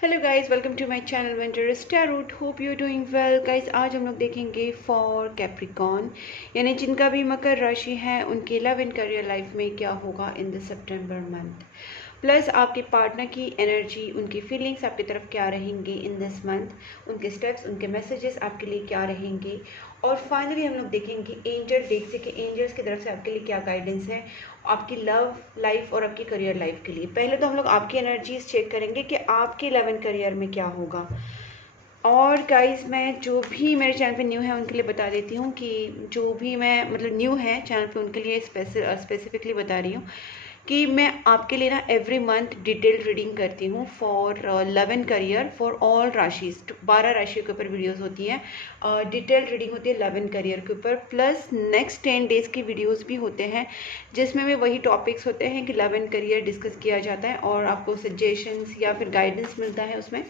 Hello guys, welcome to my channel venturous tarot. Hope you are doing well guys. आज हम लोग देखेंगे for Capricorn, यानी जिनका भी मकर राशि है उनके लव एंड करियर लाइफ में क्या होगा in the September month. Plus आपके पार्टनर की एनर्जी, उनकी फीलिंग्स आपकी तरफ क्या रहेंगे इन दिस मंथ, उनके स्टेप्स, उनके मैसेजेस आपके लिए क्या रहेंगे। और फाइनली हम लोग देखेंगे एंजल डेक से कि एंजल्स की तरफ से आपके लिए क्या गाइडेंस है आपकी लव लाइफ और आपकी करियर लाइफ के लिए। पहले तो हम लोग आपकी एनर्जीज चेक करेंगे कि आपके लव एंड करियर में क्या होगा। और गाइस, मैं जो भी मेरे चैनल पे न्यू है उनके लिए बता देती हूँ कि जो भी मैं मतलब न्यू है चैनल पे उनके लिए स्पेसिफिकली बता रही हूँ कि मैं आपके लिए ना एवरी मंथ डिटेल रीडिंग करती हूँ for love and career for all राशिज। 12 राशियों के ऊपर वीडियोस होती हैं, डिटेल रीडिंग होती है लव एंड करियर के ऊपर। प्लस नेक्स्ट 10 डेज़ की वीडियोस भी होते हैं जिसमें भी वही टॉपिक्स होते हैं कि लव एंड करियर डिस्कस किया जाता है और आपको सजेशंस या फिर गाइडेंस मिलता है उसमें।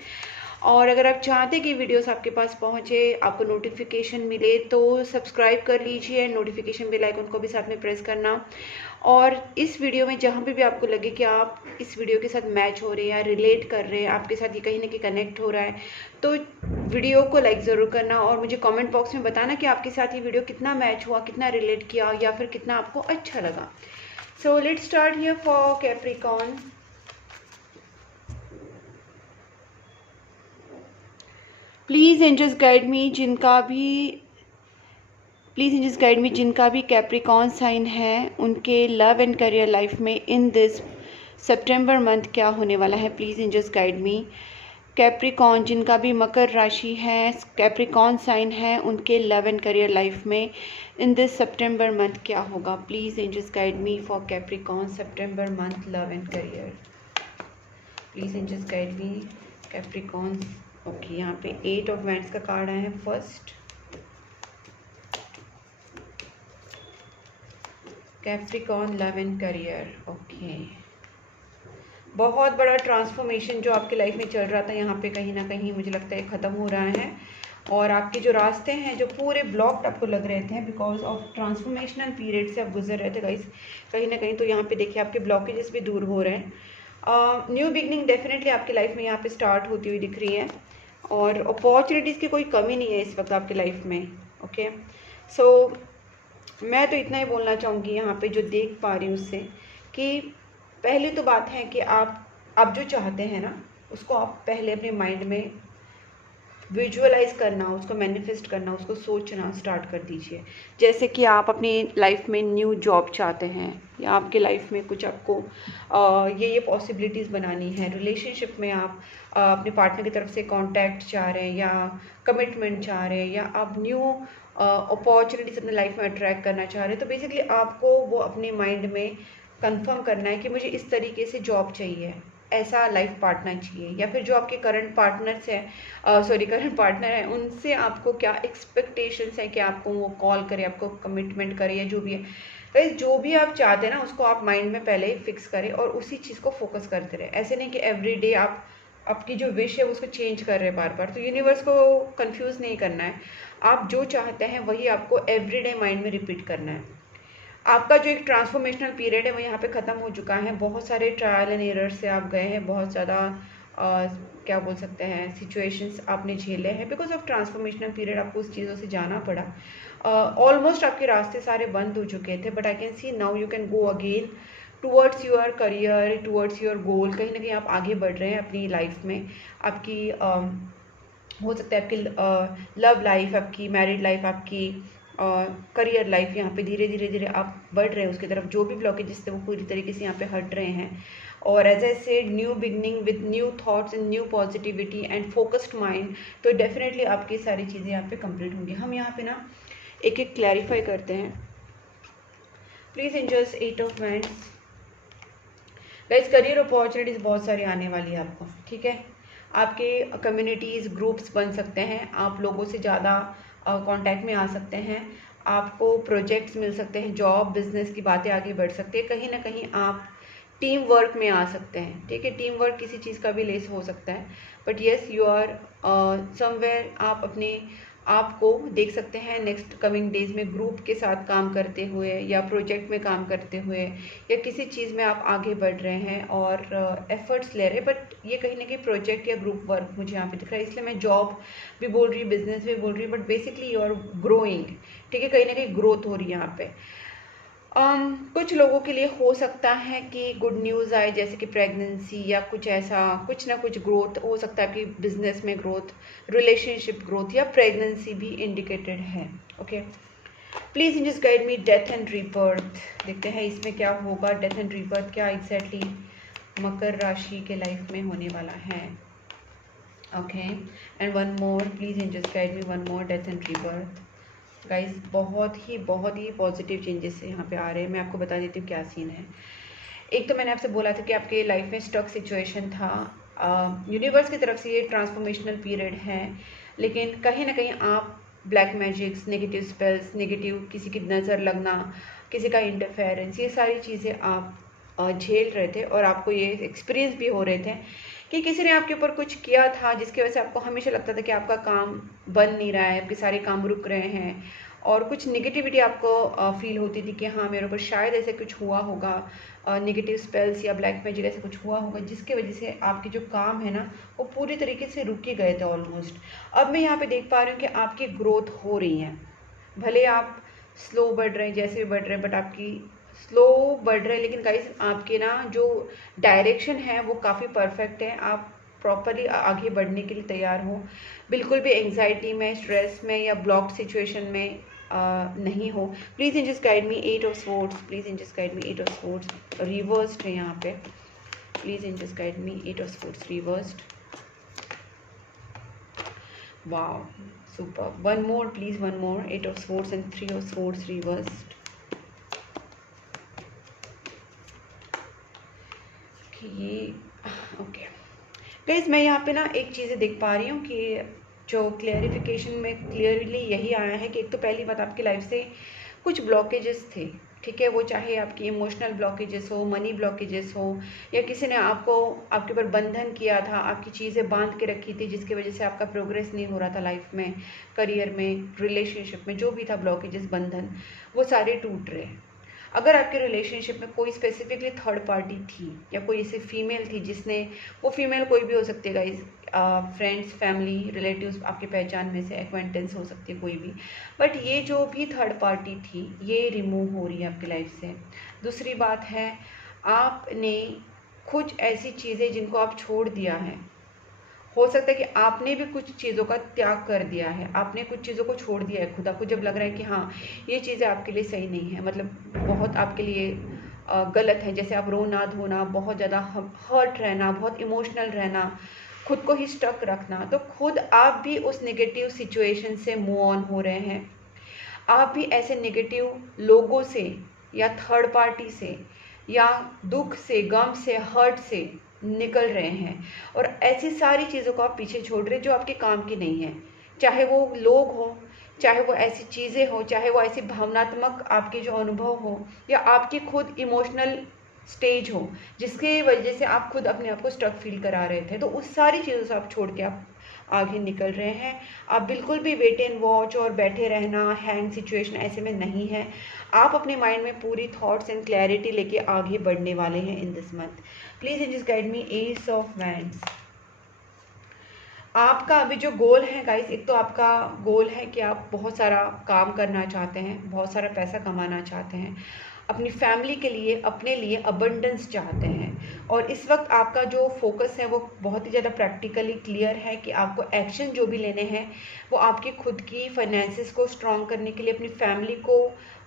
और अगर आप चाहते कि वीडियोस आपके पास पहुंचे, आपको नोटिफिकेशन मिले, तो सब्सक्राइब कर लीजिए, नोटिफिकेशन बेल आइकन को भी साथ में प्रेस करना। और इस वीडियो में जहाँ पे भी आपको लगे कि आप इस वीडियो के साथ मैच हो रहे हैं या रिलेट कर रहे हैं, आपके साथ ये कहीं ना कहीं कनेक्ट हो रहा है, तो वीडियो को लाइक ज़रूर करना और मुझे कमेंट बॉक्स में बताना कि आपके साथ ये वीडियो कितना मैच हुआ, कितना रिलेट किया या फिर कितना आपको अच्छा लगा। So let's start here for Capricorn. Please angels guide me जिनका भी कैप्रिकॉर्न साइन है उनके लव एंड करियर लाइफ में इन दिस सितंबर मंथ क्या होने वाला है। Please angels guide me. Capricorn, जिनका भी मकर राशि है, कैप्रिकॉर्न साइन है, उनके लव एंड करियर लाइफ में इन दिस सितंबर मंथ क्या होगा। Please angels guide me for Capricorn सितंबर month love and career. Please angels guide me Capricorn. Okay, यहाँ पे 8 ऑफ वैंड्स का कार्ड आया है first. Capricorn love and career. Okay, बहुत बड़ा ट्रांसफॉर्मेशन जो आपकी लाइफ में चल रहा था यहाँ पे कहीं ना कहीं मुझे लगता है ख़त्म हो रहा है। और आपके जो रास्ते हैं जो पूरे ब्लॉक्ड आपको लग रहे थे बिकॉज ऑफ ट्रांसफॉर्मेशनल पीरियड से आप गुजर रहे थे गाइस कहीं ना कहीं, तो यहाँ पे देखिए आपके ब्लॉकेजेस भी दूर हो रहे हैं। न्यू बिगनिंग डेफिनेटली आपकी लाइफ में यहाँ पे स्टार्ट होती हुई दिख रही है और अपॉर्चुनिटीज़ की कोई कमी नहीं है इस वक्त आपकी लाइफ में। ओके, सो मैं तो इतना ही बोलना चाहूँगी यहाँ पे जो देख पा रही हूँ उससे कि पहली तो बात है कि आप जो चाहते हैं ना उसको आप पहले अपने माइंड में विजुअलाइज करना, उसको मैनिफेस्ट करना, उसको सोचना स्टार्ट कर दीजिए। जैसे कि आप अपनी लाइफ में न्यू जॉब चाहते हैं या आपके लाइफ में कुछ आपको ये पॉसिबिलिटीज़ बनानी है, रिलेशनशिप में आप अपने पार्टनर की तरफ से कांटेक्ट चाह रहे हैं या कमिटमेंट चाह रहे हैं या आप न्यू अपॉर्चुनिटीज़ अपने लाइफ में अट्रैक्ट करना चाह रहे हैं, तो बेसिकली आपको वो अपने माइंड में कंफर्म करना है कि मुझे इस तरीके से जॉब चाहिए, ऐसा लाइफ पार्टनर चाहिए, या फिर जो आपके करंट पार्टनर्स हैं, करंट पार्टनर है, उनसे आपको क्या एक्सपेक्टेशंस है कि आपको वो कॉल करे, आपको कमिटमेंट करे या जो भी है। तो जो भी आप चाहते हैं ना उसको आप माइंड में पहले ही फिक्स करें और उसी चीज़ को फोकस करते रहे। ऐसे नहीं कि एवरीडे आप आपकी जो विश है उसको चेंज कर रहे हैं बार बार, तो यूनिवर्स को कंफ्यूज नहीं करना है। आप जो चाहते हैं वही आपको एवरीडे माइंड में रिपीट करना है। आपका जो एक ट्रांसफॉर्मेशनल पीरियड है वो यहाँ पे ख़त्म हो चुका है। बहुत सारे ट्रायल एंड एरर से आप गए हैं, बहुत ज़्यादा क्या बोल सकते हैं सिचुएशंस आपने झेले हैं बिकॉज ऑफ ट्रांसफॉर्मेशनल पीरियड, आपको उस चीज़ों से जाना पड़ा। ऑलमोस्ट आपके रास्ते सारे बंद हो चुके थे, but I can C now you can go again towards your career, towards your goal. कहीं ना कहीं आप आगे बढ़ रहे हैं अपनी लाइफ में। आपकी हो सकता है आपकी लव लाइफ, आपकी मैरिड लाइफ, आपकी करियर लाइफ, यहाँ पे धीरे धीरे धीरे आप बढ़ रहे हैं उसकी तरफ। जो भी ब्लॉकेजेस थे वो पूरी तरीके से यहाँ पे हट रहे हैं। और as I said, new beginning with new thoughts and new positivity and focused mind, तो डेफिनेटली आपकी सारी चीज़ें यहाँ पे कंप्लीट होंगी। हम यहाँ पे ना एक एक क्लैरिफाई करते हैं। Please enjoy 8 of wands. Guys, career opportunities बहुत सारी आने वाली है आपको, ठीक है। आपके कम्युनिटीज़ ग्रुप्स बन सकते हैं, आप लोगों से ज़्यादा कांटेक्ट में आ सकते हैं, आपको प्रोजेक्ट्स मिल सकते हैं, जॉब बिजनेस की बातें आगे बढ़ सकती है। कहीं ना कहीं आप टीम वर्क में आ सकते हैं, ठीक है। टीम वर्क किसी चीज़ का भी लेस हो सकता है, but yes you are somewhere. आप अपने आपको देख सकते हैं नेक्स्ट कमिंग डेज में ग्रुप के साथ काम करते हुए या प्रोजेक्ट में काम करते हुए या किसी चीज़ में आप आगे बढ़ रहे हैं और एफर्ट्स ले रहे हैं। बट ये कहीं ना कहीं प्रोजेक्ट या ग्रुप वर्क मुझे यहाँ पे दिख रहा है, इसलिए मैं जॉब भी बोल रही हूँ, बिजनेस भी बोल रही हूँ, but basically you are growing. ठीक है, कहीं ना कहीं ग्रोथ हो रही है यहाँ पे। कुछ लोगों के लिए हो सकता है कि गुड न्यूज़ आए, जैसे कि प्रेगनेंसी या कुछ ऐसा, कुछ ना कुछ ग्रोथ हो सकता है कि बिजनेस में ग्रोथ, रिलेशनशिप ग्रोथ या प्रेगनेंसी भी इंडिकेटेड है। Okay, please just guide me death and rebirth. देखते हैं इसमें क्या होगा, डेथ एंड रीबर्थ क्या एग्जैक्टली मकर राशि के लाइफ में होने वाला है। Okay, and one more, please just guide me one more, death and rebirth. Guys बहुत ही पॉजिटिव चेंजेस यहाँ पे आ रहे हैं। मैं आपको बता देती हूँ क्या सीन है। एक तो मैंने आपसे बोला था कि आपके लाइफ में स्टक सिचुएशन था, यूनिवर्स की तरफ से ये ट्रांसफॉर्मेशनल पीरियड है, लेकिन कहीं ना कहीं आप black magics, negative spells, negative किसी की नज़र लगना, किसी का इंटरफेरेंस, ये सारी चीज़ें आप झेल रहे थे और आपको ये एक्सपीरियंस भी हो रहे थे कि किसी ने आपके ऊपर कुछ किया था जिसकी वजह से आपको हमेशा लगता था कि आपका काम बन नहीं रहा है, आपके सारे काम रुक रहे हैं और कुछ निगेटिविटी आपको फील होती थी कि हाँ मेरे ऊपर शायद ऐसे कुछ हुआ होगा, नेगेटिव स्पेल्स या ब्लैक मैजिक ऐसे कुछ हुआ होगा जिसकी वजह से आपके जो काम है ना वो पूरी तरीके से रुक के गए थे ऑलमोस्ट। अब मैं यहाँ पे देख पा रही हूँ कि आपकी ग्रोथ हो रही है, भले आप स्लो बढ़ रहे हैं, जैसे भी बढ़ रहे हैं, बट आपकी स्लो बढ़ रहे हैं, लेकिन गाइस आपके ना जो डायरेक्शन है वो काफ़ी परफेक्ट है। आप प्रॉपरली आगे बढ़ने के लिए तैयार हो, बिल्कुल भी एंग्जाइटी में, स्ट्रेस में या ब्लॉक सिचुएशन में नहीं हो। Please just guide me 8 of swords, please just guide me 8 of swords reversed है यहाँ पे। Please just guide me 8 of swords reversed. Wow, super, one more please, one more, 8 of swords and 3 of swords reversed. Okay guys, मैं यहाँ पे ना एक चीज़ें देख पा रही हूँ कि जो क्लियरिफिकेशन में क्लियरली यही आया है कि एक तो पहली बात आपकी लाइफ से कुछ ब्लॉकेजेस थे। ठीक है, वो चाहे आपकी इमोशनल ब्लॉकेजेस हो, मनी ब्लॉकेजेस हो, या किसी ने आपको आपके ऊपर बंधन किया था, आपकी चीज़ें बांध के रखी थी जिसकी वजह से आपका प्रोग्रेस नहीं हो रहा था लाइफ में, करियर में, रिलेशनशिप में, जो भी था ब्लॉकेजेस, बंधन, वो सारे टूट रहे हैं। अगर आपके रिलेशनशिप में कोई स्पेसिफिकली थर्ड पार्टी थी या कोई ऐसी फीमेल थी जिसने, वो फीमेल कोई भी हो सकती है गाइज, फ्रेंड्स, फैमिली, रिलेटिव्स, आपकी पहचान में से एक्वेंटेंस हो सकती है कोई भी, बट ये जो भी थर्ड पार्टी थी ये रिमूव हो रही है आपकी लाइफ से। दूसरी बात है, आपने कुछ ऐसी चीज़ें जिनको आप छोड़ दिया है, हो सकता है कि आपने भी कुछ चीज़ों का त्याग कर दिया है, आपने कुछ चीज़ों को छोड़ दिया है। खुद आपको जब लग रहा है कि हाँ ये चीज़ें आपके लिए सही नहीं है, मतलब बहुत आपके लिए गलत है, जैसे आप रोना धोना, बहुत ज़्यादा हर्ट रहना, बहुत इमोशनल रहना, खुद को ही स्टक रखना, तो खुद आप भी उस नेगेटिव सिचुएशन से मूव ऑन हो रहे हैं। आप भी ऐसे नेगेटिव लोगों से या थर्ड पार्टी से या दुख से, गम से, हर्ट से निकल रहे हैं और ऐसी सारी चीज़ों को आप पीछे छोड़ रहे जो आपके काम की नहीं है, चाहे वो लोग हो, चाहे वो ऐसी चीज़ें हो, चाहे वो ऐसी भावनात्मक आपके जो अनुभव हो या आपकी खुद इमोशनल स्टेज हो जिसकी वजह से आप खुद अपने आप को स्टक फील करा रहे थे, तो उस सारी चीज़ों से आप छोड़ के आप आगे निकल रहे हैं। आप बिल्कुल भी वेट एंड वॉच और बैठे रहना, हैंग सिचुएशन ऐसे में नहीं है। आप अपने माइंड में पूरी थॉट्स एंड क्लैरिटी लेके आगे बढ़ने वाले हैं इन this month. Please just guide me S of wands. आपका अभी जो गोल है गाइस, एक तो आपका गोल है कि आप बहुत सारा काम करना चाहते हैं, बहुत सारा पैसा कमाना चाहते हैं, अपनी फैमिली के लिए, अपने लिए अबंडेंस चाहते हैं, और इस वक्त आपका जो फोकस है वो बहुत ही ज़्यादा प्रैक्टिकली क्लियर है कि आपको एक्शन जो भी लेने हैं वो आपकी खुद की फाइनेंसिस को स्ट्रॉन्ग करने के लिए, अपनी फैमिली को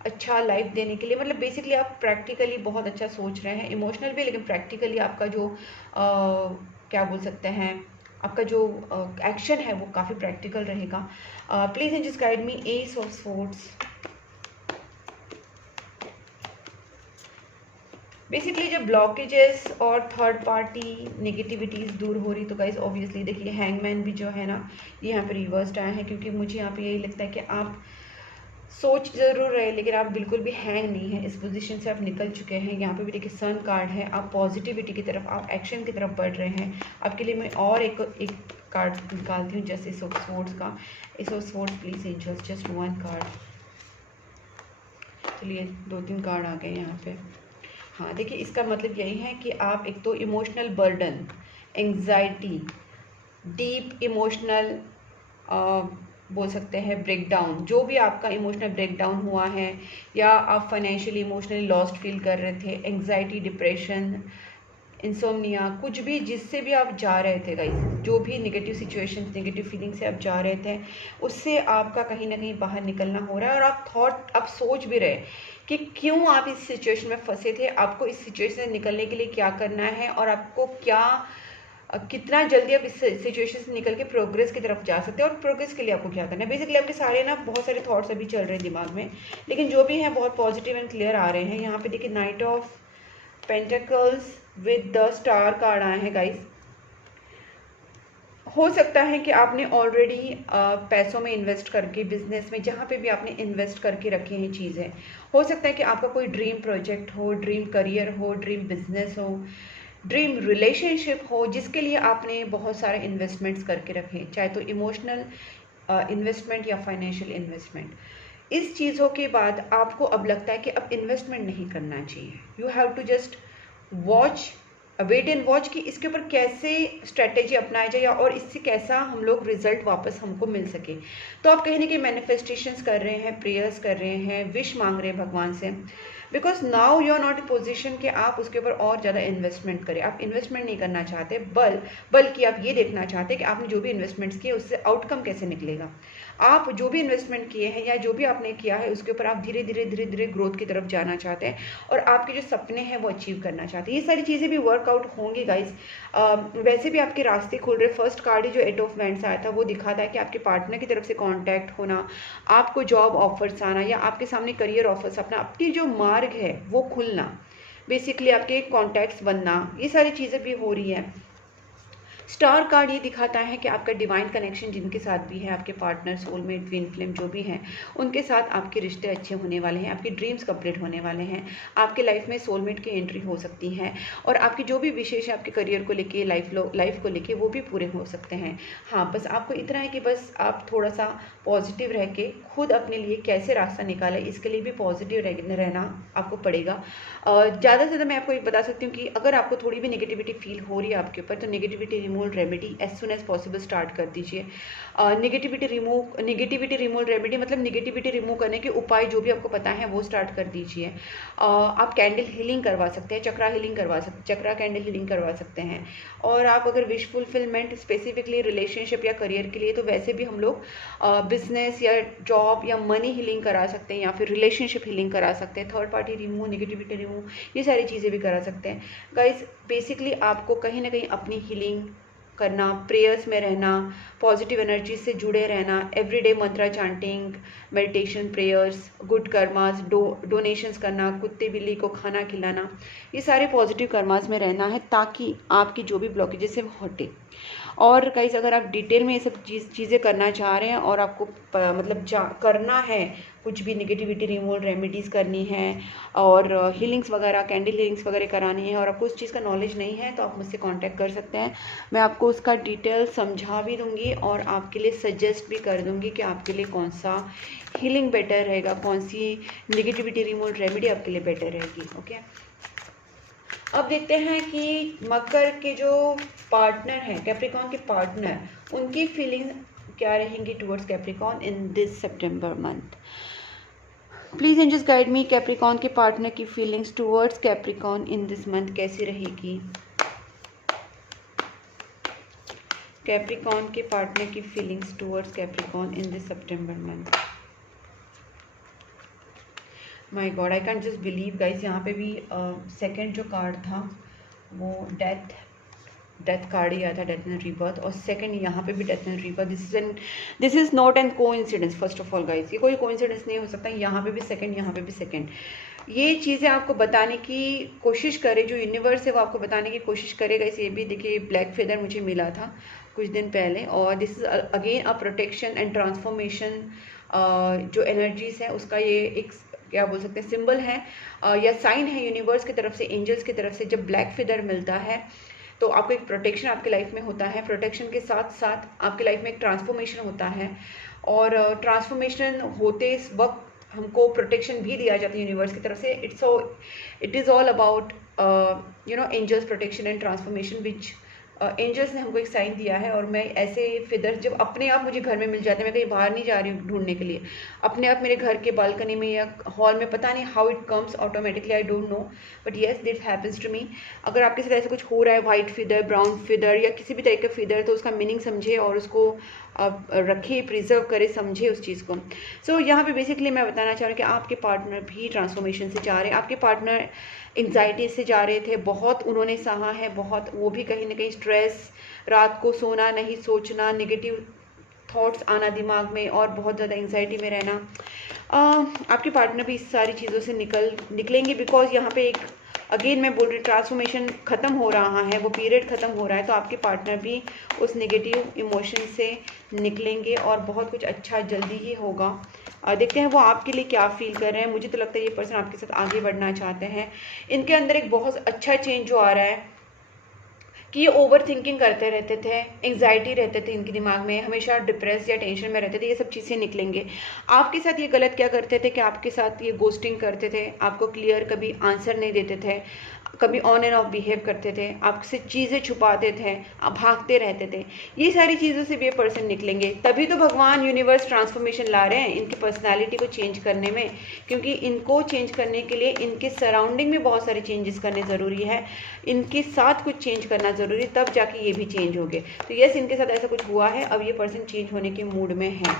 अच्छा लाइफ देने के लिए, मतलब बेसिकली आप प्रैक्टिकली बहुत अच्छा सोच रहे हैं, इमोशनल भी, लेकिन प्रैक्टिकली आपका जो क्या बोल सकते हैं, आपका जो एक्शन है वो काफ़ी प्रैक्टिकल रहेगा। Please just guide me S of swords. Basically जब ब्लॉकेजेस और थर्ड पार्टी नेगेटिविटीज़ दूर हो रही तो गाइस ऑब्वियसली देखिए हैंगमैन भी जो है ना ये यहाँ पे रिवर्स्ड आया है, क्योंकि मुझे यहाँ पे यही लगता है कि आप सोच ज़रूर रहे लेकिन आप बिल्कुल भी हैंग नहीं है, इस पोजीशन से आप निकल चुके हैं। यहाँ पे भी देखिए सन कार्ड है, आप पॉजिटिविटी की तरफ, आप एक्शन की तरफ बढ़ रहे हैं। आपके लिए मैं और एक कार्ड निकालती हूँ, जस्ट एस ऑफ स्वॉर्ड्स का। Ace of swords please angels, just one card. चलिए 2-3 कार्ड आ गए यहाँ पे। हाँ देखिए, इसका मतलब यही है कि आप एक तो emotional burden, anxiety, deep emotional बोल सकते हैं ब्रेकडाउन, जो भी आपका इमोशनल ब्रेकडाउन हुआ है, या आप फाइनेंशियली इमोशनली लॉस्ट फील कर रहे थे, एंग्जाइटी, डिप्रेशन, इंसोम्निया, कुछ भी जिससे भी आप जा रहे थे गाइस, जो भी नेगेटिव सिचुएशन, नेगेटिव फीलिंग से आप जा रहे थे, उससे आपका कहीं ना कहीं बाहर निकलना हो रहा है। और आप सोच भी रहे कि क्यों आप इस सिचुएशन में फंसे थे, आपको इस सिचुएशन से निकलने के लिए क्या करना है, और आपको कितना जल्दी आप इस सिचुएशन से निकल के प्रोग्रेस की तरफ जा सकते हैं, और प्रोग्रेस के लिए आपको क्या करना है। बेसिकली आपके सारे ना बहुत सारे थॉट्स अभी चल रहे हैं दिमाग में, लेकिन जो भी हैं बहुत पॉजिटिव एंड क्लियर आ रहे हैं। यहाँ पे देखिए night of pentacles with the star card आए हैं गाइस। हो सकता है कि आपने ऑलरेडी पैसों में इन्वेस्ट करके, बिजनेस में जहाँ पे भी आपने इन्वेस्ट करके रखे हैं चीज़ें, हो सकता है कि आपका कोई ड्रीम प्रोजेक्ट हो, ड्रीम करियर हो, ड्रीम बिजनेस हो, ड्रीम रिलेशनशिप हो, जिसके लिए आपने बहुत सारे इन्वेस्टमेंट्स करके रखे, चाहे तो इमोशनल इन्वेस्टमेंट या फाइनेंशियल इन्वेस्टमेंट। इस चीज़ों के बाद आपको अब लगता है कि अब इन्वेस्टमेंट नहीं करना चाहिए। You have to just watch, wait and watch कि इसके ऊपर कैसे स्ट्रेटेजी अपनाया जाए, और इससे कैसा हम लोग रिजल्ट वापस हमको मिल सके। तो आप कहीं ना कहीं मैनिफेस्टेशंस कर रहे हैं, प्रेयर्स कर रहे हैं, विश मांग रहे हैं भगवान से, because now you are not in position कि आप उसके ऊपर और ज़्यादा इन्वेस्टमेंट करें। आप इन्वेस्टमेंट नहीं करना चाहते, बल्कि आप ये देखना चाहते हैं कि आपने जो भी इन्वेस्टमेंट्स किए उससे आउटकम कैसे निकलेगा। आप जो भी इन्वेस्टमेंट किए हैं या जो भी आपने किया है उसके ऊपर आप धीरे धीरे ग्रोथ की तरफ जाना चाहते हैं, और आपके जो सपने हैं वो अचीव करना चाहते हैं। ये सारी चीज़ें भी वर्कआउट होंगी गाइस। वैसे भी आपके रास्ते खुल रहे। फर्स्ट कार्ड ही जो 8 ऑफ वैंड्स आया था वो दिखाता है कि आपके पार्टनर की तरफ से कॉन्टैक्ट होना, आपको जॉब ऑफर्स आना, या आपके सामने करियर ऑफर्स अपना, आपकी जो मार्ग है वो खुलना, बेसिकली आपके कॉन्टैक्ट्स बनना, ये सारी चीज़ें भी हो रही है। स्टार कार्ड ये दिखाता है कि आपका डिवाइन कनेक्शन जिनके साथ भी है, आपके पार्टनर, सोलमेट, ट्विन फ्लेम जो भी हैं, उनके साथ आपके रिश्ते अच्छे होने वाले हैं, आपके ड्रीम्स कंप्लीट होने वाले हैं, आपके लाइफ में सोलमेट की एंट्री हो सकती है, और आपकी जो भी विशेष है आपके करियर को लेके, लाइफ को लेके, वो भी पूरे हो सकते हैं। हाँ, बस आपको इतना है कि बस आप थोड़ा सा पॉजिटिव रह के खुद अपने लिए कैसे रास्ता निकालें, इसके लिए भी पॉजिटिव रहना आपको पड़ेगा। ज़्यादा से ज़्यादा मैं आपको एक बता सकती हूँ कि अगर आपको थोड़ी भी नेगेटिविटी फील हो रही है आपके ऊपर, तो negativity removal remedy as soon as possible start कर दीजिए। नेगेटिविटी रिमूवल रेमेडी मतलब नेगेटिविटी रिमूव करने के उपाय जो भी आपको पता है वो स्टार्ट कर दीजिए। आप कैंडल हीलिंग करवा सकते हैं, चक्रा कैंडल हीलिंग करवा सकते हैं। और आप अगर विश फुलफिलमेंट स्पेसिफिकली रिलेशनशिप या करियर के लिए, तो वैसे भी हम लोग बिजनेस या जॉब या मनी हीलिंग करा सकते हैं, या फिर रिलेशनशिप हीलिंग करा सकते हैं, third party remove, negativity remove, ये सारी चीज़ें भी करा सकते हैं गाइस। बेसिकली आपको कहीं ना कहीं अपनी हीलिंग करना, प्रेयर्स में रहना, पॉजिटिव एनर्जी से जुड़े रहना, everyday mantra chanting, meditation, prayers, good karmas, donations करना, कुत्ते बिल्ली को खाना खिलाना, ये सारे पॉजिटिव कर्मास में रहना है, ताकि आपकी जो भी ब्लॉकेजेस है वो हटे। और गाइस अगर आप डिटेल में ये सब चीज़ें करना चाह रहे हैं, और आपको मतलब करना है, कुछ भी नेगेटिविटी रिमूवल रेमेडीज़ करनी है, और हीलिंग्स वगैरह, कैंडल हीलिंग्स वगैरह करानी है, और आपको उस चीज़ का नॉलेज नहीं है, तो आप मुझसे कांटेक्ट कर सकते हैं। मैं आपको उसका डिटेल समझा भी दूंगी, और आपके लिए सजेस्ट भी कर दूंगी कि आपके लिए कौन सा हीलिंग बेटर रहेगा, कौन सी नेगेटिविटी रिमूवल रेमेडी आपके लिए बेटर रहेगी। ओके, अब देखते हैं कि मकर के जो पार्टनर हैं, कैप्रिकॉर्न के पार्टनर, उनकी फीलिंग क्या रहेंगी towards Capricorn in this September month. Please angels guide me, Capricorn के पार्टनर की feelings towards Capricorn in this month कैसी रहेगी। कैप्रिकॉर्न के पार्टनर की feelings towards Capricorn in this September month. My god, I can't just believe guys, यहाँ पे भी second जो कार्ड था वो डेथ कार्ड ही आया था, डेथ एंड रीबर्थ, और सेकंड यहाँ पे भी death and rebirth. This is not an coincidence. First of all guys, ये कोई कोइंसिडेंस नहीं हो सकता। यहाँ पे भी सेकंड, यहाँ पे भी सेकंड। ये चीज़ें आपको बताने की कोशिश करे, जो यूनिवर्स है वो आपको बताने की कोशिश करेगा। इस ये भी देखिए ब्लैक फेदर मुझे मिला था कुछ दिन पहले, और this is again a protection and transformation. जो एनर्जीज है उसका ये एक क्या बोल सकते हैं सिंबल है, या साइन है यूनिवर्स की तरफ से, एंजल्स की तरफ से। जब ब्लैक फेदर मिलता है तो आपको एक प्रोटेक्शन आपकी लाइफ में होता है, प्रोटेक्शन के साथ साथ आपकी लाइफ में एक ट्रांसफॉर्मेशन होता है, और ट्रांसफॉर्मेशन होते इस वक्त हमको प्रोटेक्शन भी दिया जाता है यूनिवर्स की तरफ से। It is all about angels protection and transformation, which angels ने हमको एक साइन दिया है। और मैं ऐसे फिदर जब अपने आप मुझे घर में मिल जाते हैं, मैं कहीं बाहर नहीं जा रही हूँ ढूंढने के लिए, अपने आप मेरे घर के बालकनी में या हॉल में, पता नहीं how it comes automatically, I don't know, but yes this happens to me. अगर आपके साथ ऐसा कुछ हो रहा है, वाइट फिदर, ब्राउन फिदर या किसी भी तरह का फिदर, तो उसका मीनिंग समझे और उसको आप रखिए, प्रिजर्व करें, समझे उस चीज़ को। सो यहाँ पे बेसिकली मैं बताना चाह रही हूँ कि आपके पार्टनर भी ट्रांसफॉर्मेशन से जा रहे हैं। आपके पार्टनर एंग्जाइटी से जा रहे थे, बहुत उन्होंने सहा है, बहुत वो भी कहीं ना कहीं स्ट्रेस, रात को सोना नहीं, सोचना, नेगेटिव थॉट्स आना दिमाग में और बहुत ज़्यादा एंग्जाइटी में रहना। आपके पार्टनर भी इस सारी चीज़ों से निकलेंगे, बिकॉज यहाँ पे एक अगेन मैं बोल रही, ट्रांसफॉर्मेशन ख़त्म हो रहा है, वो पीरियड ख़त्म हो रहा है, तो आपके पार्टनर भी उस नेगेटिव इमोशन से निकलेंगे और बहुत कुछ अच्छा जल्दी ही होगा। देखते हैं वो आपके लिए क्या फील कर रहे हैं। मुझे तो लगता है ये पर्सन आपके साथ आगे बढ़ना चाहते हैं। इनके अंदर एक बहुत अच्छा चेंज जो आ रहा है कि ये ओवर थिंकिंग करते रहते थे, एंग्जाइटी रहते थे इनके दिमाग में, हमेशा डिप्रेस या टेंशन में रहते थे, ये सब चीज़ें निकलेंगे। आपके साथ ये गलत क्या करते थे कि आपके साथ ये गोस्टिंग करते थे, आपको क्लियर कभी आंसर नहीं देते थे, कभी ऑन एंड ऑफ बिहेव करते थे, आपसे चीज़ें छुपाते थे, आप भागते रहते थे। ये सारी चीज़ों से भी ये पर्सन निकलेंगे। तभी तो भगवान यूनिवर्स ट्रांसफॉर्मेशन ला रहे हैं इनकी पर्सनालिटी को चेंज करने में, क्योंकि इनको चेंज करने के लिए इनके सराउंडिंग में बहुत सारे चेंजेस करने ज़रूरी है, इनके साथ कुछ चेंज करना ज़रूरी, तब जाके ये भी चेंज होंगे। तो यस, इनके साथ ऐसा कुछ हुआ है, अब ये पर्सन चेंज होने के मूड में है।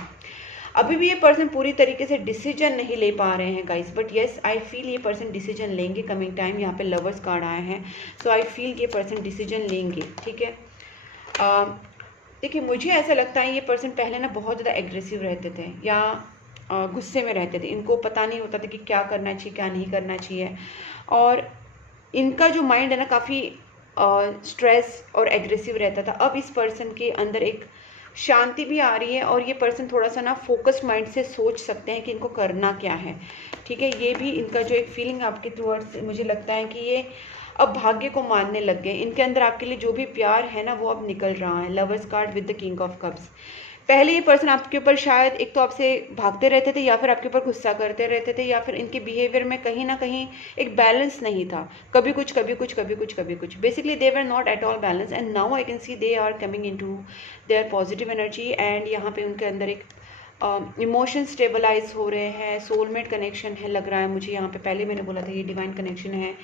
अभी भी ये पर्सन पूरी तरीके से डिसीजन नहीं ले पा रहे हैं guys, but yes I feel ये पर्सन डिसीजन लेंगे कमिंग टाइम। यहाँ पे लवर्स कार्ड आया है, सो आई फील ये पर्सन डिसीजन लेंगे, ठीक है। देखिए मुझे ऐसा लगता है ये पर्सन पहले ना बहुत ज़्यादा एग्रेसिव रहते थे या गुस्से में रहते थे, इनको पता नहीं होता था कि क्या करना चाहिए क्या नहीं करना चाहिए, और इनका जो माइंड है ना काफ़ी स्ट्रेस और एग्रेसिव रहता था। अब इस पर्सन के अंदर एक शांति भी आ रही है और ये पर्सन थोड़ा सा ना फोकस्ड माइंड से सोच सकते हैं कि इनको करना क्या है, ठीक है। ये भी इनका जो एक फीलिंग आपके टुवर्ड्स, मुझे लगता है कि ये अब भाग्य को मानने लग गए। इनके अंदर आपके लिए जो भी प्यार है ना वो अब निकल रहा है। Lovers card with the king of cups. पहले ये पर्सन आपके ऊपर शायद एक तो आपसे भागते रहते थे या फिर आपके ऊपर गुस्सा करते रहते थे, या फिर इनके बिहेवियर में कहीं ना कहीं एक बैलेंस नहीं था, कभी कुछ कभी कुछ कभी कुछ कभी कुछ। Basically they were not at all balance, and now I can see they are coming into their positive energy, and यहाँ पे उनके अंदर एक इमोशन स्टेबलाइज हो रहे हैं, सोलमेट कनेक्शन है लग रहा है मुझे। यहाँ पे पहले मैंने बोला था ये डिवाइन कनेक्शन है,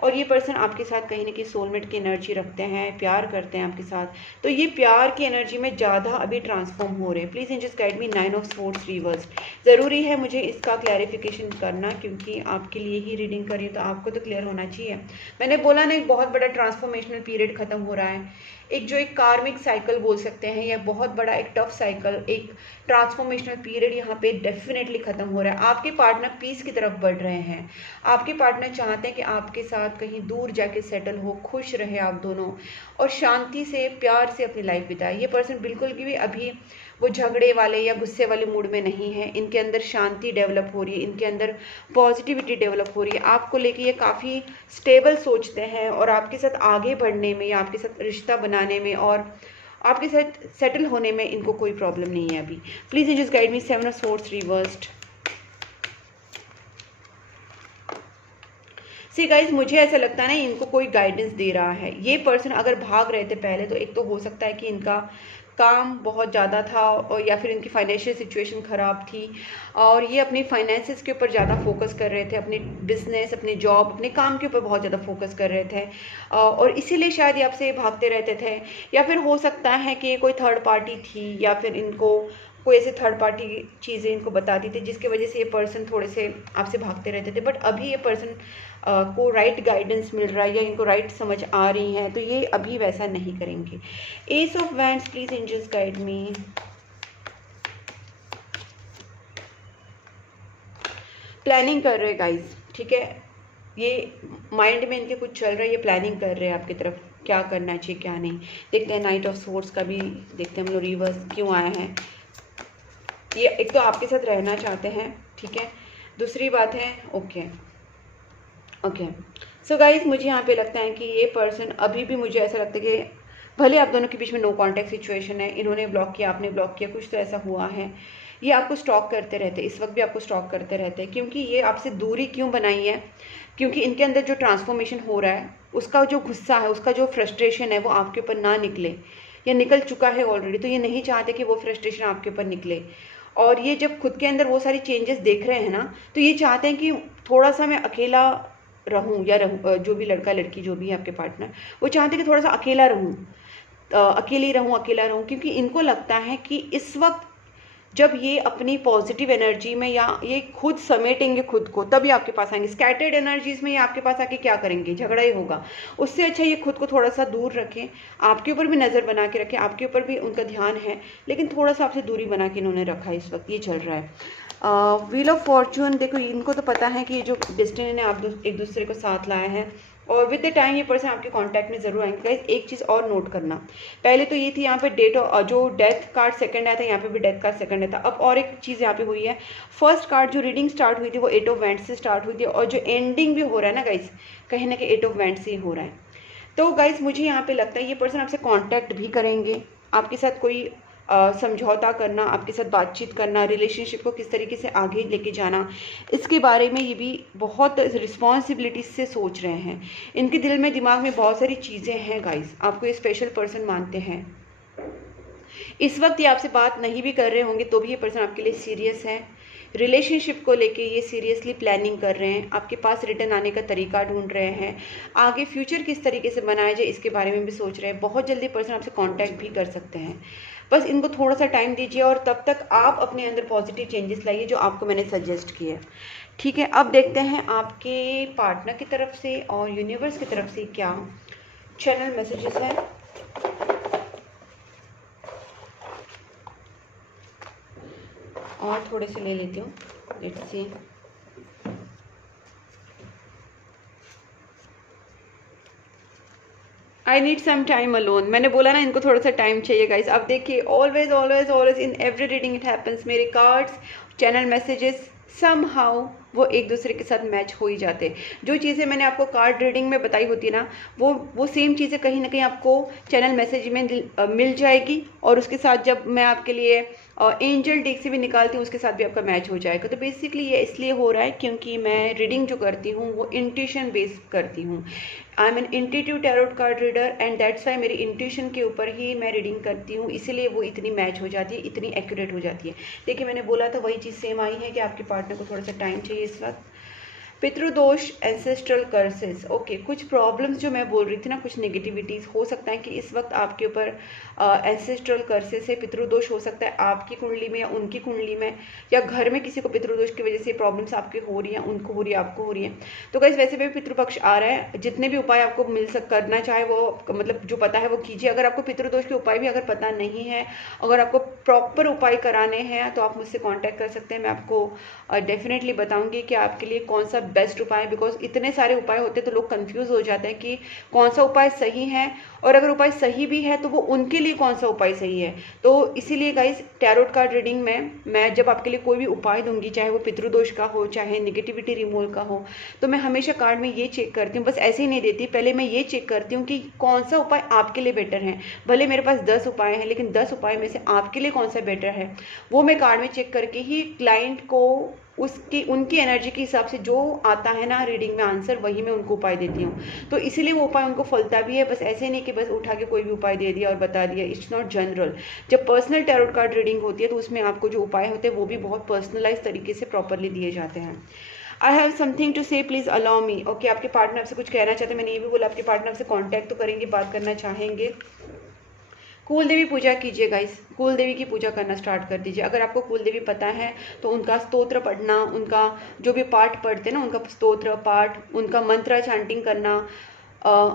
और ये पर्सन आपके साथ कहीं ना कहीं सोलमेट की एनर्जी रखते हैं, प्यार करते हैं आपके साथ, तो ये प्यार की एनर्जी में ज़्यादा अभी ट्रांसफॉर्म हो रहे हैं। Please angels guide me 9 of swords reverse. ज़रूरी है मुझे इसका क्लैरिफिकेशन करना, क्योंकि आपके लिए ही रीडिंग करी तो आपको तो क्लियर होना चाहिए। मैंने बोला ना एक बहुत बड़ा ट्रांसफॉर्मेशनल पीरियड खत्म हो रहा है, एक जो एक कार्मिक साइकिल बोल सकते हैं, या बहुत बड़ा एक टफ साइकिल, एक ट्रांसफॉर्मेशनल पीरियड यहाँ पे डेफिनेटली खत्म हो रहा है। आपके पार्टनर पीस की तरफ बढ़ रहे हैं, आपके पार्टनर चाहते हैं कि आपके साथ कहीं दूर जाके सेटल हो, खुश रहे आप दोनों और शांति से प्यार से अपनी लाइफ बिताए। ये पर्सन बिल्कुल भी अभी वो झगड़े वाले या गुस्से वाले मूड में नहीं है, इनके अंदर शांति डेवलप हो रही है, इनके अंदर पॉजिटिविटी डेवलप हो रही है। आपको लेके ये काफ़ी स्टेबल सोचते हैं, और आपके साथ आगे बढ़ने में या आपके साथ रिश्ता बनाने में और आपके साथ सेटल होने में इनको कोई प्रॉब्लम नहीं है अभी। Please angels guide me 7 of swords reversed. See guys, मुझे ऐसा लगता है ना इनको कोई गाइडेंस दे रहा है। ये पर्सन अगर भाग रहे थे पहले, तो एक तो हो सकता है कि इनका काम बहुत ज़्यादा था, और या फिर इनकी फाइनेंशियल सिचुएशन ख़राब थी और ये अपनी फाइनेंसेस के ऊपर ज़्यादा फोकस कर रहे थे, अपने बिजनेस, अपने जॉब, अपने काम के ऊपर बहुत ज़्यादा फोकस कर रहे थे, और इसीलिए शायद ये आपसे भागते रहते थे। या फिर हो सकता है कि कोई थर्ड पार्टी थी, या फिर इनको कोई ऐसे थर्ड पार्टी चीज़ें इनको बताती थी जिसकी वजह से ये पर्सन थोड़े से आपसे भागते रहते थे। बट अभी ये पर्सन को राइट गाइडेंस मिल रहा है या इनको राइट समझ आ रही है, तो ये अभी वैसा नहीं करेंगे। Ace of wands, please angels guide me. Planning कर रहे गाइज, ठीक है, ये माइंड में इनके कुछ चल रहा है, ये प्लानिंग कर रहे हैं आपकी तरफ क्या करना चाहिए क्या नहीं। देखते हैं नाइट ऑफ स्वॉर्ड्स का भी देखते हैं हम लोग रिवर्स क्यों आया है। ये एक तो आपके साथ रहना चाहते हैं, ठीक है, दूसरी बात है ओके सो गाइज मुझे यहाँ पे लगता है कि ये पर्सन अभी भी, मुझे ऐसा लगता है कि भले आप दोनों के बीच में नो कॉन्टैक्ट सिचुएशन है, इन्होंने ब्लॉक किया, आपने ब्लॉक किया, कुछ तो ऐसा हुआ है, ये आपको स्टॉक करते रहते हैं, इस वक्त भी आपको स्टॉक करते रहते हैं। क्योंकि ये आपसे दूरी क्यों बनाई है? क्योंकि इनके अंदर जो ट्रांसफॉर्मेशन हो रहा है, उसका जो गुस्सा है, उसका जो फ्रस्ट्रेशन है, वो आपके ऊपर ना निकले, या निकल चुका है ऑलरेडी, तो ये नहीं चाहते कि वो फ्रस्ट्रेशन आपके ऊपर निकले। और ये जब खुद के अंदर वो सारी चेंजेस देख रहे हैं ना, तो ये चाहते हैं कि थोड़ा सा मैं अकेला रहूं, या रहूं, जो भी लड़का लड़की जो भी है आपके पार्टनर, वो चाहते हैं कि थोड़ा सा अकेला रहूं, अकेली रहूं, अकेला रहूं। क्योंकि इनको लगता है कि इस वक्त जब ये अपनी पॉजिटिव एनर्जी में, या ये खुद समेटेंगे खुद को, तभी आपके पास आएंगे। स्कैटर्ड एनर्जीज में ये आपके पास आके क्या करेंगे? झगड़ा ही होगा। उससे अच्छा ये खुद को थोड़ा सा दूर रखें, आपके ऊपर भी नज़र बना के रखें, आपके ऊपर भी उनका ध्यान है, लेकिन थोड़ा सा आपसे दूरी बना के इन्होंने रखा है, इस वक्त ये चल रहा है। व्हील ऑफ फॉर्चून, देखो इनको तो पता है कि ये जो डेस्टिनी ने आप एक दूसरे को साथ लाया है, और विद द टाइम ये पर्सन आपके कांटेक्ट में ज़रूर आएंगे। गाइस एक चीज़ और नोट करना, पहले तो ये थी यहाँ पे डेट, जो डेथ कार्ड सेकंड आया था, यहाँ पे भी डेथ कार्ड सेकंड आया था। अब और एक चीज़ यहाँ पे हुई है, फर्स्ट कार्ड जो रीडिंग स्टार्ट हुई थी वो 8 ऑफ वैंड्स से स्टार्ट हुई थी, और जो एंडिंग भी हो रहा है ना गाइस, कहीं ना कहीं 8 ऑफ वैंड्स से ही हो रहा है। तो गाइस मुझे यहाँ पे लगता है ये पर्सन आपसे कॉन्टैक्ट भी करेंगे, आपके साथ कोई समझौता करना, आपके साथ बातचीत करना, रिलेशनशिप को किस तरीके से आगे लेके जाना, इसके बारे में ये भी बहुत रिस्पॉन्सिबिलिटी से सोच रहे हैं। इनके दिल में, दिमाग में बहुत सारी चीज़ें हैं गाइस, आपको ये स्पेशल पर्सन मानते हैं। इस वक्त ये आपसे बात नहीं भी कर रहे होंगे तो भी ये पर्सन आपके लिए सीरियस है। रिलेशनशिप को लेके ये सीरियसली प्लानिंग कर रहे हैं, आपके पास रिटर्न आने का तरीका ढूंढ रहे हैं, आगे फ्यूचर किस तरीके से बनाया जाए इसके बारे में भी सोच रहे हैं। बहुत जल्दी पर्सन आपसे कांटेक्ट भी कर सकते हैं, बस इनको थोड़ा सा टाइम दीजिए, और तब तक आप अपने अंदर पॉजिटिव चेंजेस लाइए जो आपको मैंने सजेस्ट किए। ठीक है, अब देखते हैं आपके पार्टनर की तरफ से और यूनिवर्स की तरफ से क्या चैनल मैसेजेस हैं। और थोड़े से ले लेती हूँ, let's see. I need some time alone, मैंने बोला ना इनको थोड़ा सा टाइम चाहिए गाइस। अब देखिए, always always always in every reading it happens, मेरे कार्ड्स, चैनल मैसेजेस समहाउ वो एक दूसरे के साथ मैच हो ही जाते। जो चीज़ें मैंने आपको कार्ड रीडिंग में बताई होती है ना, वो सेम चीज़ें कहीं ना कहीं आपको चैनल मैसेज में मिल जाएगी, और उसके साथ जब मैं आपके लिए एंजल डेक से भी निकालती हूँ उसके साथ भी आपका मैच हो जाएगा। तो बेसिकली ये इसलिए हो रहा है क्योंकि मैं रीडिंग जो करती हूँ वो इंट्यूशन बेस्ड करती हूँ। I am an intuitive tarot card reader, and that's why मेरी इंट्यूशन के ऊपर ही मैं रीडिंग करती हूँ, इसीलिए वो इतनी मैच हो जाती है, इतनी एक्यूरेट हो जाती है। देखिए मैंने बोला था वही चीज़ सेम आई है कि आपके पार्टनर को थोड़ा सा टाइम चाहिए इस वक्त। पितृदोष, एंसेस्ट्रल कर्सेस, ओके, कुछ प्रॉब्लम्स जो मैं बोल रही थी ना, कुछ नेगेटिविटीज़ हो सकता है कि इस वक्त आपके ऊपर एंसेस्ट्रल कर्सेस से पितृदोष हो सकता है आपकी कुंडली में या उनकी कुंडली में, या घर में किसी को पितृदोष की वजह से प्रॉब्लम्स आपकी हो रही हैं, उनको हो रही है, आपको हो रही है। तो गाइस वैसे भी पितृपक्ष आ रहा है, जितने भी उपाय आपको करना चाहे वो मतलब जो पता है वो कीजिए। अगर आपको पितृदोष के उपाय भी अगर पता नहीं है, अगर आपको प्रॉपर उपाय कराने हैं तो आप मुझसे कॉन्टैक्ट कर सकते हैं, मैं आपको डेफिनेटली बताऊंगी कि आपके लिए कौन सा बेस्ट उपाय। बिकॉज इतने सारे उपाय होते हैं तो लोग कंफ्यूज हो जाते हैं कि कौन सा उपाय सही है, और अगर उपाय सही भी है तो वो उनके लिए कौन सा उपाय सही है। तो इसीलिए गाइस टैरोट कार्ड रीडिंग में मैं जब आपके लिए कोई भी उपाय दूंगी, चाहे वो पितृदोष का हो, चाहे नेगेटिविटी रिमूवल का हो, तो मैं हमेशा कार्ड में ये चेक करती हूँ, बस ऐसे ही नहीं देती, पहले मैं ये चेक करती हूँ कि कौन सा उपाय आपके लिए बेटर है। भले मेरे पास 10 उपाय हैं, लेकिन 10 उपाय में से आपके लिए कौन सा बेटर है वो मैं कार्ड में चेक करके ही क्लाइंट को उनकी एनर्जी के हिसाब से जो आता है ना रीडिंग में आंसर, वही मैं उनको उपाय देती हूँ। तो इसीलिए वो उपाय उनको फलता भी है, बस ऐसे नहीं कि बस उठा के कोई भी उपाय दे दिया और बता दिया। It's not general. जब पर्सनल टैरोट कार्ड रीडिंग होती है तो उसमें आपको जो उपाय होते हैं वो भी बहुत पर्सनलाइज तरीके से प्रॉपरली दिए जाते हैं। आई हैव समथिंग टू से, प्लीज अलाउ मी। ओके, आपके पार्टनर आपसे कुछ कहना चाहते हैं, मैंने ये भी बोला आपके पार्टनर आपसे कॉन्टैक्ट तो करेंगे, बात करना चाहेंगे। कुल देवी पूजा कीजिए गाइस, कुल देवी की पूजा करना स्टार्ट कर दीजिए। अगर आपको कुल देवी पता है तो उनका स्तोत्र पढ़ना, उनका जो भी पाठ पढ़ते हैं ना, उनका स्तोत्र पाठ, उनका मंत्र चैंटिंग करना,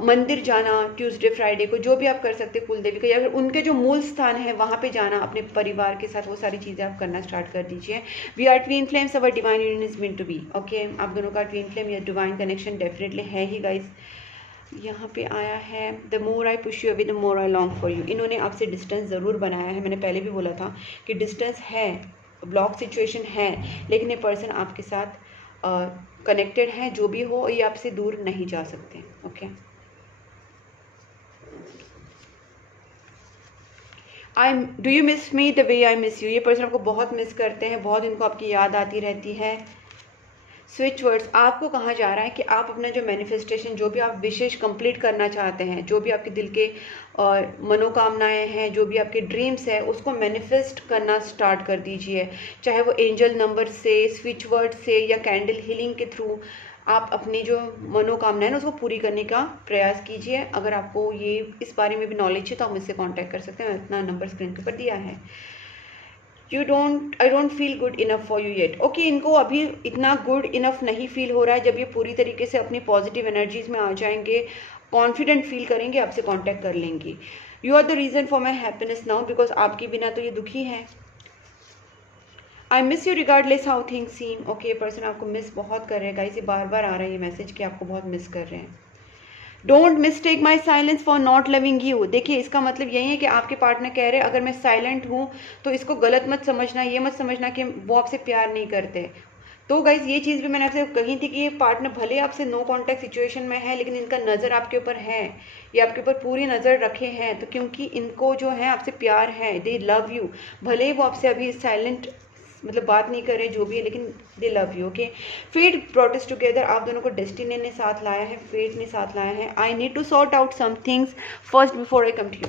मंदिर जाना ट्यूसडे फ्राइडे को, जो भी आप कर सकते हैं कुल देवी का, या फिर उनके जो मूल स्थान है वहाँ पे जाना अपने परिवार के साथ, वो सारी चीज़ें आप करना स्टार्ट कर दीजिए। We are twin flames, our divine union is meant to be. Okay, आप दोनों का ट्विन फ्लेम या डिवाइन कनेक्शन डेफिनेटली है ही गाइस। यहाँ पे आया है the more I push you away the more I long for you. इन्होंने आपसे डिस्टेंस ज़रूर बनाया है, मैंने पहले भी बोला था कि डिस्टेंस है, ब्लॉक सिचुएशन है, लेकिन ये पर्सन आपके साथ कनेक्टेड हैं, जो भी हो, ये आपसे दूर नहीं जा सकते। Okay, do you miss me the way I miss you, ये पर्सन आपको बहुत मिस करते हैं, बहुत इनको आपकी याद आती रहती है। स्विच वर्ड्स, आपको कहा जा रहा है कि आप अपना जो मैनिफेस्टेशन, जो भी आप विशेष कंप्लीट करना चाहते हैं, जो भी आपके दिल के मनोकामनाएं हैं, जो भी आपके ड्रीम्स है, उसको मैनिफेस्ट करना स्टार्ट कर दीजिए। चाहे वो एंजल नंबर से, स्विच वर्ड से या कैंडल हीलिंग के थ्रू आप अपनी जो मनोकामना है ना उसको पूरी करने का प्रयास कीजिए। अगर आपको ये इस बारे में भी नॉलेज है तो आप मुझसे कांटेक्ट कर सकते हैं, अपना नंबर स्क्रीन के ऊपर दिया है। I don't feel good enough for you yet. Okay, इनको अभी इतना गुड इनफ नहीं फील हो रहा है। जब ये पूरी तरीके से अपनी पॉजिटिव एनर्जीज में आ जाएंगे, कॉन्फिडेंट फील करेंगे, आपसे कांटेक्ट कर लेंगी। You are the reason for my happiness now, because आपके बिना तो ये दुखी है। I miss you regardless how things seem. Okay, person आपको मिस बहुत कर रहे हैं गाइस, ये बार बार आ रहा है ये मैसेज कि आपको बहुत मिस कर रहे हैं। Don't mistake my silence for not loving you. देखिए, इसका मतलब यही है कि आपके पार्टनर कह रहे हैं अगर मैं साइलेंट हूँ तो इसको गलत मत समझना, ये मत समझना कि वो आपसे प्यार नहीं करते। तो गाइज ये चीज़ भी मैंने आपसे कही थी कि ये पार्टनर भले आपसे नो कॉन्टैक्ट सिचुएशन में है, लेकिन इनका नज़र आपके ऊपर है, ये आपके ऊपर पूरी नज़र रखे हैं। तो क्योंकि इनको जो है आपसे प्यार है, दे लव यू, भले ही वो आपसे अभी साइलेंट मतलब बात नहीं कर रहे जो भी है, लेकिन they love you. Okay, fate brought us together, आप दोनों को डेस्टिनी ने साथ लाया है, फेट ने साथ लाया है। I need to sort out some things first before I come to you,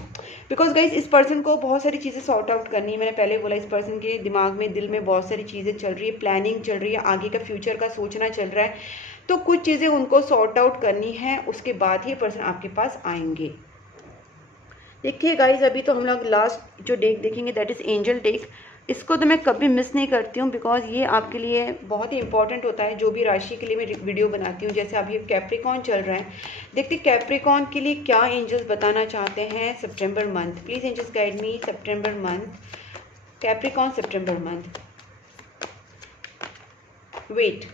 because guys इस पर्सन को बहुत सारी चीज़ें सॉर्ट आउट करनी है। मैंने पहले बोला, इस पर्सन के दिमाग में, दिल में बहुत सारी चीज़ें चल रही है, प्लानिंग चल रही है, आगे का फ्यूचर का सोचना चल रहा है। तो कुछ चीज़ें उनको सॉर्ट आउट करनी है, उसके बाद ही पर्सन आपके पास आएंगे। देखिए गाइज, अभी तो हम लोग लास्ट जो डेक देखेंगे दैट इज़ एंजल डेक। इसको तो मैं कभी मिस नहीं करती हूँ, बिकॉज ये आपके लिए बहुत ही इंपॉर्टेंट होता है। जो भी राशि के लिए मैं वीडियो बनाती हूँ, जैसे अभी कैप्रिकॉन चल रहा है, देखते कैप्रिकॉन के लिए क्या एंजल्स बताना चाहते हैं सितंबर month. Please angels guide me, सितंबर मंथ, कैप्रिकॉन सितंबर मंथ। वेट,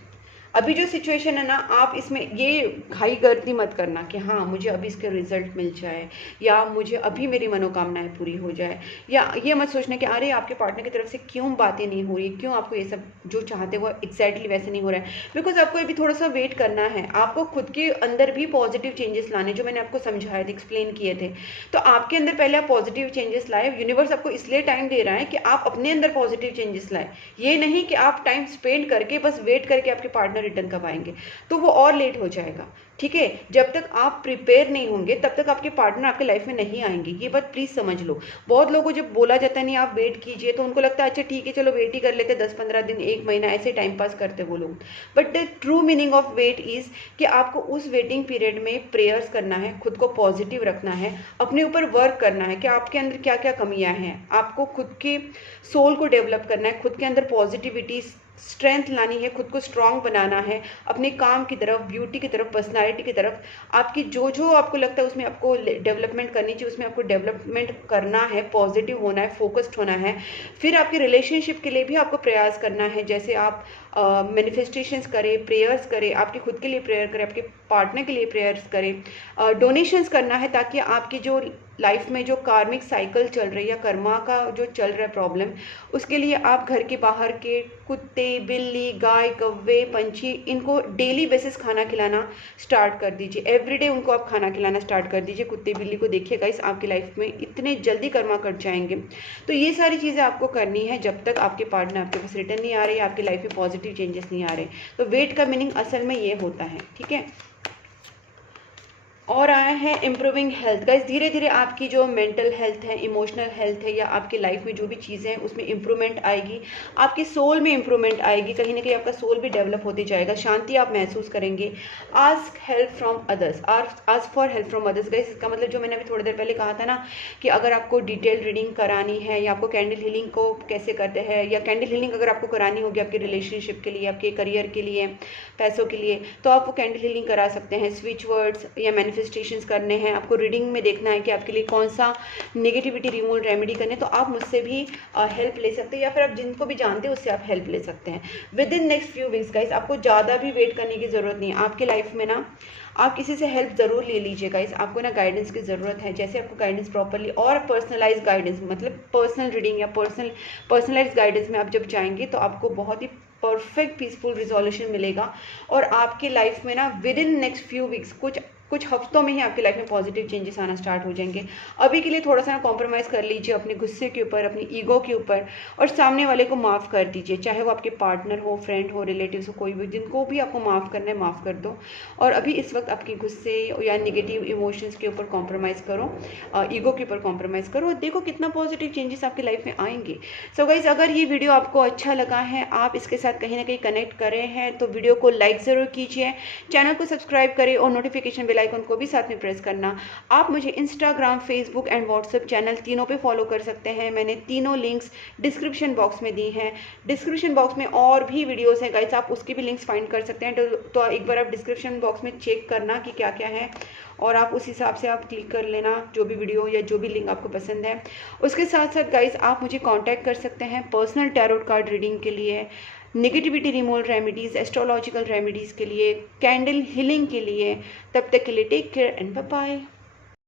अभी जो सिचुएशन है ना, आप इसमें ये घाई गर्दी मत करना कि हाँ मुझे अभी इसके रिजल्ट मिल जाए, या मुझे अभी मेरी मनोकामनाएं पूरी हो जाए, या ये मत सोचना कि अरे आपके पार्टनर की तरफ से क्यों बातें नहीं हो रही, क्यों आपको ये सब जो चाहते वो एग्जैक्टली वैसे नहीं हो रहा है। बिकॉज आपको अभी थोड़ा सा वेट करना है, आपको खुद के अंदर भी पॉजिटिव चेंजेस लाने, जो मैंने आपको समझाए थे, एक्सप्लेन किए थे। तो आपके अंदर पहले आप पॉजिटिव चेंजेस लाए। यूनिवर्स आपको इसलिए टाइम दे रहा है कि आप अपने अंदर पॉजिटिव चेंजेस लाए, ये नहीं कि आप टाइम स्पेंड करके बस वेट करके आपके पार्टनर रिटर्न कब आएंगे, तो वो और लेट हो जाएगा। ठीक है, जब तक आप प्रिपेयर नहीं होंगे तब तक आपके पार्टनर आपके लाइफ में नहीं आएंगे, ये बात प्लीज समझ लो। बहुत लोगों को जब बोला जाता है नहीं आप वेट कीजिए, तो उनको लगता है अच्छा ठीक है चलो वेट ही कर लेते, 10-15 दिन, 1 महीना, ऐसे टाइम पास करते वो लोग। But the true meaning of wait is कि आपको उस वेटिंग पीरियड में प्रेयर्स करना है, खुद को पॉजिटिव रखना है, अपने ऊपर वर्क करना है कि आपके अंदर क्या क्या कमियां हैं, आपको खुद के सोल को डेवलप करना है, खुद के अंदर पॉजिटिविटी स्ट्रेंथ लानी है, खुद को स्ट्रांग बनाना है, अपने काम की तरफ, ब्यूटी की तरफ, पर्सनालिटी की तरफ, आपकी जो जो आपको लगता है उसमें आपको डेवलपमेंट करनी चाहिए, उसमें आपको डेवलपमेंट करना है, पॉजिटिव होना है, फोकस्ड होना है। फिर आपके रिलेशनशिप के लिए भी आपको प्रयास करना है, जैसे आप मैनिफेस्टेशंस करें, प्रेयर्स करें, आपके खुद के लिए प्रेयर करें, आपके पार्टनर के लिए प्रेयर्स करें, डोनेशंस करना है, ताकि आपकी जो लाइफ में जो कार्मिक साइकिल चल रही है या कर्मा का जो चल रहा है प्रॉब्लम, उसके लिए आप घर के बाहर के कुत्ते, बिल्ली, गाय, कौवे, पंछी, इनको डेली बेसिस खाना खिलाना स्टार्ट कर दीजिए। एवरीडे उनको आप खाना खिलाना स्टार्ट कर दीजिए, कुत्ते बिल्ली को। देखिएगा इस आपकी लाइफ में इतने जल्दी कर्मा कट जाएंगे। तो ये सारी चीज़ें आपको करनी है जब तक आपके पार्टनर आपके पास रिटर्न नहीं आ रहे, आपकी लाइफ में पॉजिटिव चेंजेस नहीं आ रहे। तो वेट का मीनिंग असल में ये होता है। ठीक है, और आया है इम्प्रूविंग हेल्थ। गाइस धीरे धीरे आपकी जो मेंटल हेल्थ है, इमोशनल हेल्थ है, या आपकी लाइफ में जो भी चीज़ें हैं उसमें इम्प्रूवमेंट आएगी, आपके सोल में इम्प्रूवमेंट आएगी, कहीं ना कहीं आपका सोल भी डेवलप होते जाएगा, शांति आप महसूस करेंगे। Ask help from others, ask for help from others. Guys इसका मतलब जो मैंने अभी थोड़ी देर पहले कहा था ना कि अगर आपको डिटेल रीडिंग करानी है, या आपको कैंडल हीलिंग को कैसे करते हैं, या कैंडल हीलिंग अगर आपको करानी होगी आपके रिलेशनशिप के लिए, आपके करियर के लिए, पैसों के लिए, तो आप वो कैंडल हीलिंग करा सकते हैं। स्विच वर्ड्स या मैनिफेस्टेशंस करने हैं, आपको रीडिंग में देखना है कि आपके लिए कौन सा नेगेटिविटी रिमूवल रेमेडी करने, तो आप मुझसे भी हेल्प ले सकते हैं, या फिर आप जिनको भी जानते हैं उससे आप हेल्प ले सकते हैं with in next few weeks. Guys आपको ज़्यादा भी वेट करने की ज़रूरत नहीं है। आपके लाइफ में ना आप किसी से हेल्प ज़रूर ले लीजिए गाइस, आपको ना गाइडेंस की ज़रूरत है। जैसे आपको गाइडेंस प्रॉपरली और पर्सनलाइज गाइडेंस, मतलब पर्सनल रीडिंग या पर्सनलाइज गाइडेंस में आप जब जाएंगे तो आपको बहुत ही परफेक्ट पीसफुल रिजोल्यूशन मिलेगा और आपकी लाइफ में ना with in next few weeks कुछ हफ्तों में ही आपकी लाइफ में पॉजिटिव चेंजेस आना स्टार्ट हो जाएंगे। अभी के लिए थोड़ा सा कॉम्प्रोमाइज़ कर लीजिए अपने गुस्से के ऊपर, अपनी ईगो के ऊपर, और सामने वाले को माफ़ कर दीजिए, चाहे वो आपके पार्टनर हो, फ्रेंड हो, रिलेटिव्स हो, कोई भी, जिनको भी आपको माफ़ करना है माफ़ कर दो। और अभी इस वक्त आपके गुस्से या नेगेटिव इमोशंस के ऊपर कॉम्प्रोमाइज़ करो, ईगो के ऊपर कॉम्प्रोमाइज़ करो, और देखो कितना पॉजिटिव चेंजेस आपकी लाइफ में आएंगे। सो गाइज, अगर ये वीडियो आपको अच्छा लगा है, आप इसके साथ कहीं ना कहीं कनेक्ट करे हैं, तो वीडियो को लाइक ज़रूर कीजिए, चैनल को सब्सक्राइब करें और नोटिफिकेशन बेल आइकन को भी साथ में प्रेस करना। आप मुझे Instagram, Facebook and WhatsApp channel तीनों पे फॉलो कर सकते हैं। मैंने तीनों लिंक्स डिस्क्रिप्शन बॉक्स में दी हैं। डिस्क्रिप्शन बॉक्स में और भी वीडियोस हैं गाइस, आप उसकी भी लिंक्स फाइंड कर सकते हैं। तो एक बार आप डिस्क्रिप्शन बॉक्स में चेक करना कि क्या क्या है, और आप उस हिसाब से आप क्लिक कर लेना जो भी वीडियो या जो भी लिंक आपको पसंद है। उसके साथ साथ गाइस, आप मुझे कांटेक्ट कर सकते हैं पर्सनल टैरोट कार्ड रीडिंग के लिए, negativity removal remedies, astrological remedies के लिए, कैंडल हीलिंग के लिए। तब तक के लिए take care and bye bye.